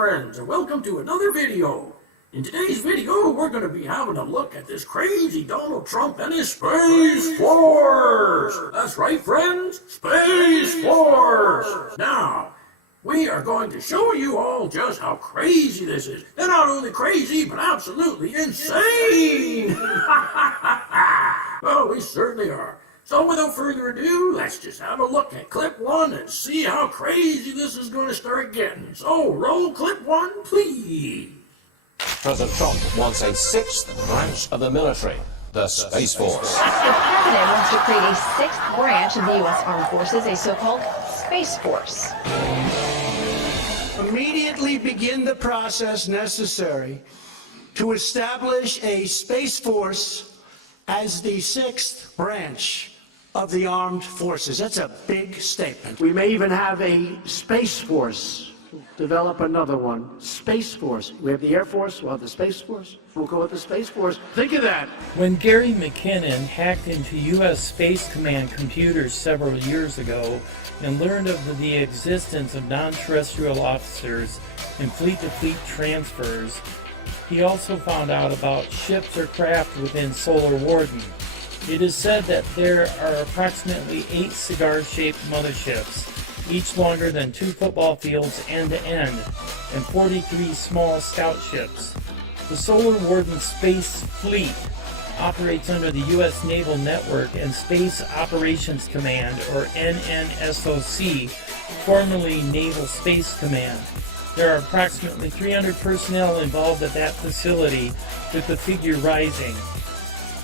friends, and welcome to another video. In today's video, we're going to be having a look at this crazy Donald Trump and his Space Force. That's right, friends, Space Force. Now, we are going to show you all just how crazy this is. They're not only crazy, but absolutely insane. Well, we certainly are. So without further ado, let's just have a look at clip one and see how crazy this is going to start getting. So roll clip one, please. President Trump wants a sixth branch of the military, the Space Force. The president wants to create a sixth branch of the U.S. Armed Forces, a so-called Space Force. Immediately begin the process necessary to establish a Space Force as the sixth branch of the armed forces. That's a big statement. We may even have a Space Force. Develop another one. Space Force. We have the Air Force, we'll have the Space Force. We'll go with the Space Force. Think of that. When Gary McKinnon hacked into U.S. Space Command computers several years ago and learned of the existence of non-terrestrial officers and fleet-to-fleet transfers, he also found out about ships or craft within Solar Warden. It is said that there are approximately 8 cigar-shaped motherships, each longer than 2 football fields end-to-end, and 43 small scout ships. The Solar Warden Space Fleet operates under the U.S. Naval Network and Space Operations Command, or NNSOC, formerly Naval Space Command. There are approximately 300 personnel involved at that facility, with the figure rising.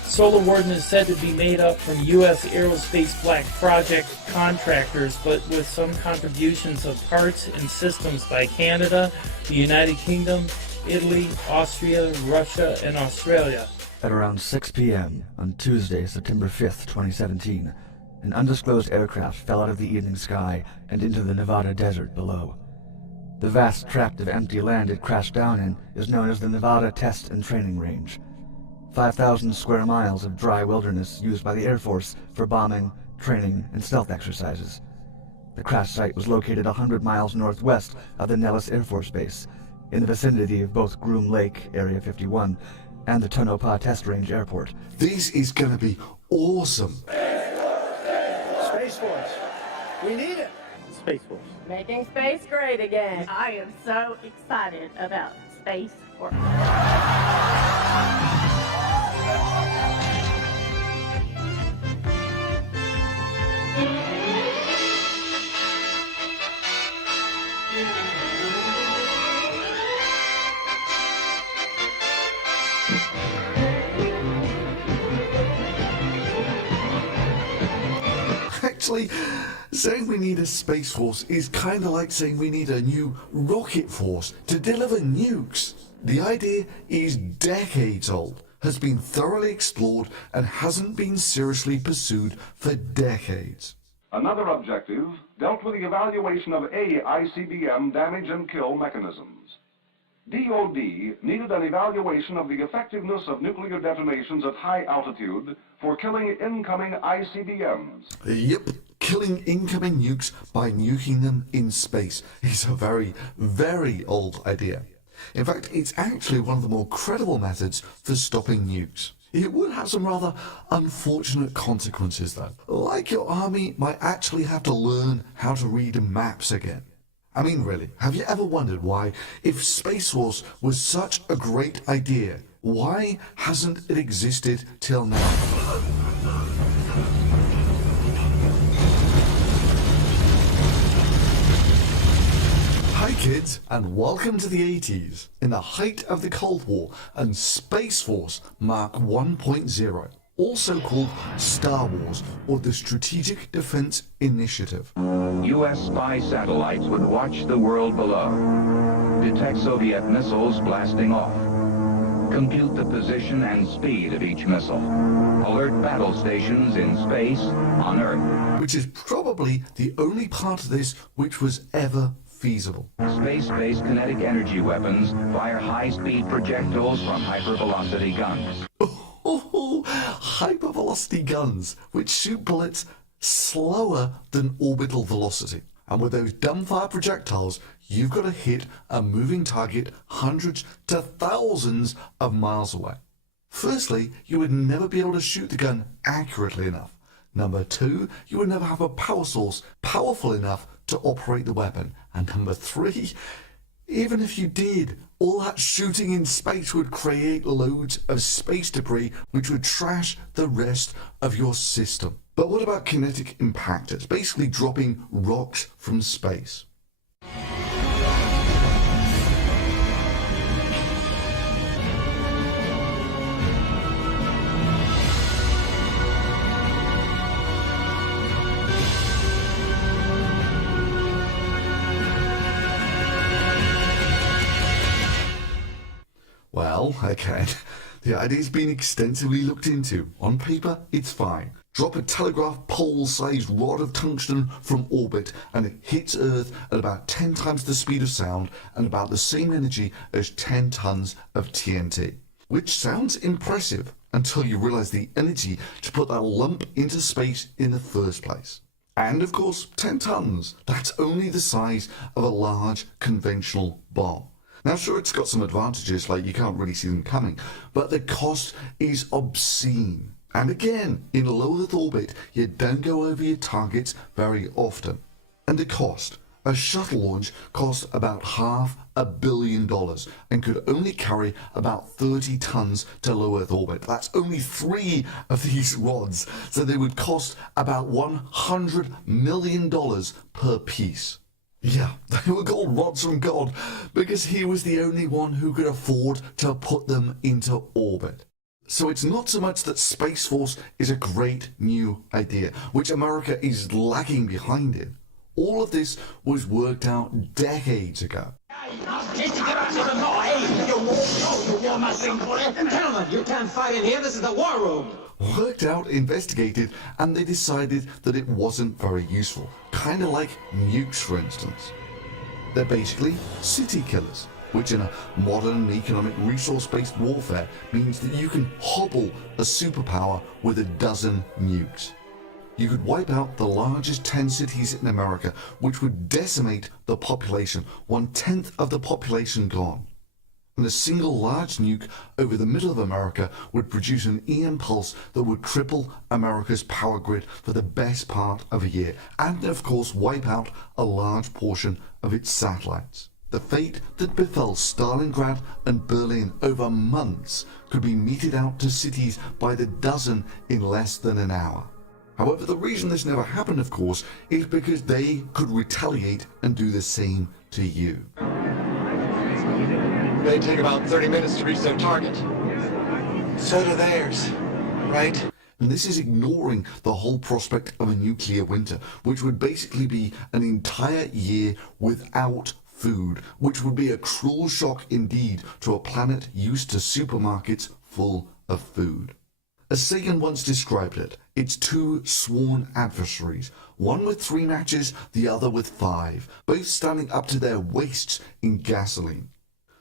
Solar Warden is said to be made up from U.S. Aerospace Black Project contractors, but with some contributions of parts and systems by Canada, the United Kingdom, Italy, Austria, Russia, and Australia. At around 6 p.m. on Tuesday, September 5th, 2017, an undisclosed aircraft fell out of the evening sky and into the Nevada desert below. The vast tract of empty land it crashed down in is known as the Nevada Test and Training Range. 5,000 square miles of dry wilderness used by the Air Force for bombing, training, and stealth exercises. The crash site was located 100 miles northwest of the Nellis Air Force Base, in the vicinity of both Groom Lake, Area 51, and the Tonopah Test Range Airport. This is going to be awesome. Space Force. We need it. Space Force. Making space great again. I am so excited about Space Force. Actually, saying we need a Space Force is kind of like saying we need a new rocket force to deliver nukes. The idea is decades old, has been thoroughly explored, and hasn't been seriously pursued for decades. Another objective dealt with the evaluation of ICBM damage and kill mechanisms. DoD needed an evaluation of the effectiveness of nuclear detonations at high altitude for killing incoming ICBMs. Yep, killing incoming nukes by nuking them in space is a very, very old idea. In fact, it's actually one of the more credible methods for stopping nukes. It would have some rather unfortunate consequences though. Like your army might actually have to learn how to read maps again. I mean, really, have you ever wondered why, if Space Force was such a great idea, why hasn't it existed till now? Hi kids, and welcome to the 80s, in the height of the Cold War and Space Force Mark 1.0. Also called Star Wars, or the Strategic Defense Initiative. U.S. spy satellites would watch the world below, detect Soviet missiles blasting off, compute the position and speed of each missile, alert battle stations in space, on Earth. Which is probably the only part of this which was ever feasible. Space-based kinetic energy weapons fire high-speed projectiles from hypervelocity guns. Hypervelocity guns, which shoot bullets slower than orbital velocity. And with those dumbfire projectiles, you've got to hit a moving target hundreds to thousands of miles away. Firstly, you would never be able to shoot the gun accurately enough. Number two, you would never have a power source powerful enough to operate the weapon. And number three, even if you did, all that shooting in space would create loads of space debris which would trash the rest of your system. But what about kinetic impactors, basically dropping rocks from space? Well, again, the idea's been extensively looked into. On paper, it's fine. Drop a telegraph pole-sized rod of tungsten from orbit and it hits Earth at about 10 times the speed of sound and about the same energy as 10 tons of TNT. Which sounds impressive until you realize the energy to put that lump into space in the first place. And of course, 10 tons. That's only the size of a large conventional bomb. Now, sure, it's got some advantages, like you can't really see them coming, but the cost is obscene. And again, in low Earth orbit, you don't go over your targets very often. And the cost. A shuttle launch cost about $500 million and could only carry about 30 tons to low Earth orbit. That's only 3 of these rods, so they would cost about $100 million per piece. Yeah, they were called rods from God because he was the only one who could afford to put them into orbit. So it's not so much that Space Force is a great new idea, which America is lagging behind in. All of this was worked out decades ago. Gentlemen, you can't fight in here. This is the war room. Worked out, investigated, and they decided that it wasn't very useful. Kind of like nukes, for instance. They're basically city killers, which in a modern economic resource-based warfare means that you can hobble a superpower with a dozen nukes. You could wipe out the largest 10 cities in America, which would decimate the population, 1/10 of the population gone. And a single large nuke over the middle of America would produce an EM pulse that would cripple America's power grid for the best part of a year, and of course wipe out a large portion of its satellites. The fate that befell Stalingrad and Berlin over months could be meted out to cities by the dozen in less than an hour. However, the reason this never happened, of course, is because they could retaliate and do the same to you. They take about 30 minutes to reach their target. So do theirs, right? And this is ignoring the whole prospect of a nuclear winter, which would basically be an entire year without food, which would be a cruel shock indeed to a planet used to supermarkets full of food. As Sagan once described it, it's 2 sworn adversaries, one with 3 matches, the other with 5, both standing up to their waists in gasoline.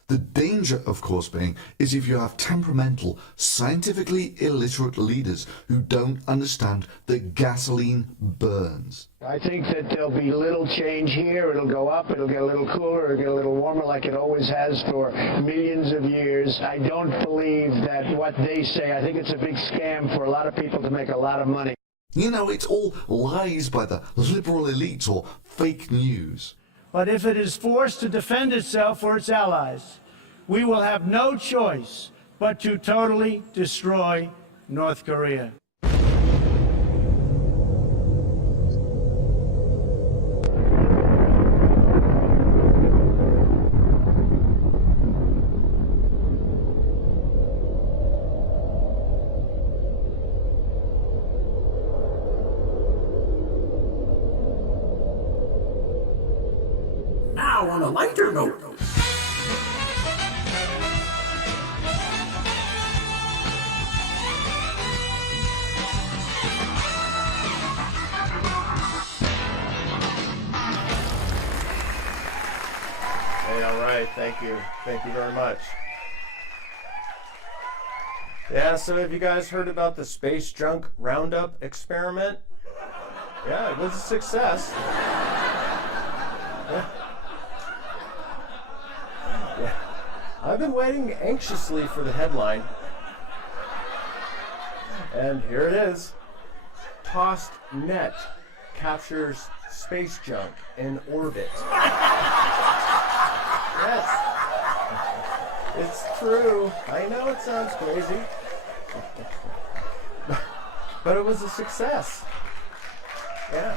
The danger, of course, being is if you have temperamental, scientifically illiterate leaders who don't understand that gasoline burns. I think that there'll be little change here. It'll go up, it'll get a little cooler, it'll get a little warmer like it always has for millions of years. I don't believe that what they say, I think it's a big scam for a lot of people to make a lot of money. You know, it's all lies by the liberal elites or fake news. But if it is forced to defend itself or its allies, we will have no choice but to totally destroy North Korea. Now, on a lighter note. Hey, all right, thank you very much. Yeah, so have you guys heard about the space junk roundup experiment? Yeah, it was a success. Yeah. I've been waiting anxiously for the headline. And here it is. Tossed net captures space junk in orbit. Yes. It's true. I know it sounds crazy. But it was a success. Yeah.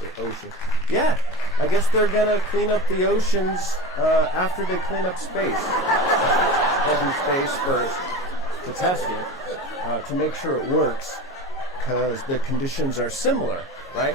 The ocean. Yeah. I guess they're gonna clean up the oceans after they clean up space. Heavy space first to test it, to make sure it works, because the conditions are similar, right?